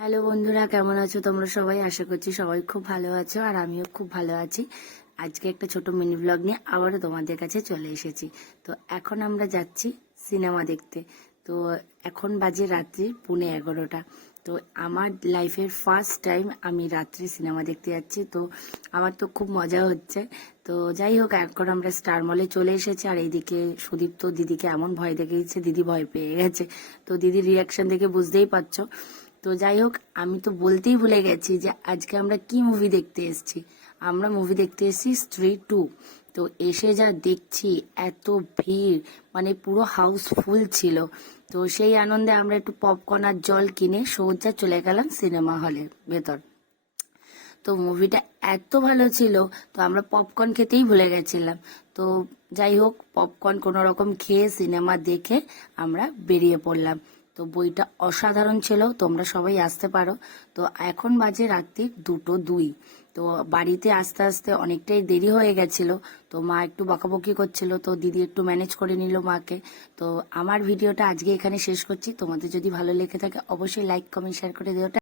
Hello বন্ধুরা, কেমন আছো তোমরা সবাই? আশা করছি সবাই খুব ভালো আছো আর আমিও খুব ভালো আছি। আজকে একটা ছোট মিনি ব্লগ নিয়ে আবারও তোমাদের কাছে চলে এসেছি। তো এখন আমরা যাচ্ছি সিনেমা দেখতে। তো এখন বাজে রাত্রি 11:30। তো আমার লাইফের ফার্স্ট টাইম আমি রাত্রি সিনেমা দেখতে যাচ্ছি। তো আমার তো খুব মজা হচ্ছে। তো যাই হোক, এখন আমরা স্টার মলে চলে এসেছি। আর এইদিকে সুদীপ তো দিদিকে এমন ভয় দেখিয়েছে, দিদি ভয় পেয়ে গেছে। তো দিদির রিয়াকশন দেখে বুঝতেই পারছো। তো যাই হোক, আমি তো বলতেই ভুলে গেছি যে আজকে আমরা কি মুভি দেখতে এসেছি। আমরা মুভি দেখতে এসেছি স্ত্রী 2। তো এসে যা দেখছি, এত ভিড়, মানে পুরো হাউসফুল ছিল। তো সেই আনন্দে আমরা একটু পপকর্ন আর জল কিনে সোজা চলে গেলাম সিনেমা হলের ভেতর। তো মুভিটা এত ভালো ছিল, তো আমরা পপকর্ন খেতেই ভুলে গেছিলাম। তো যাই হোক, পপকর্ন কোনো রকম খেয়ে সিনেমা দেখে আমরা বেরিয়ে পড়লাম। তো বইটা অসাধারণ ছিল, তোমরা সবাই আসতে পারো। তো এখন বাজে রাত্রি 2:02। তো বাড়িতে আসতে আসতে অনেকটাই দেরি হয়ে গেছিল। তো মা একটু বকাবকি করছিল, তো দিদি একটু ম্যানেজ করে নিল মাকে। তো আমার ভিডিওটা আজকে এখানে শেষ করছি। তোমাদের যদি ভালো লেগে থাকে অবশ্যই লাইক কমেন্ট শেয়ার করে দিও।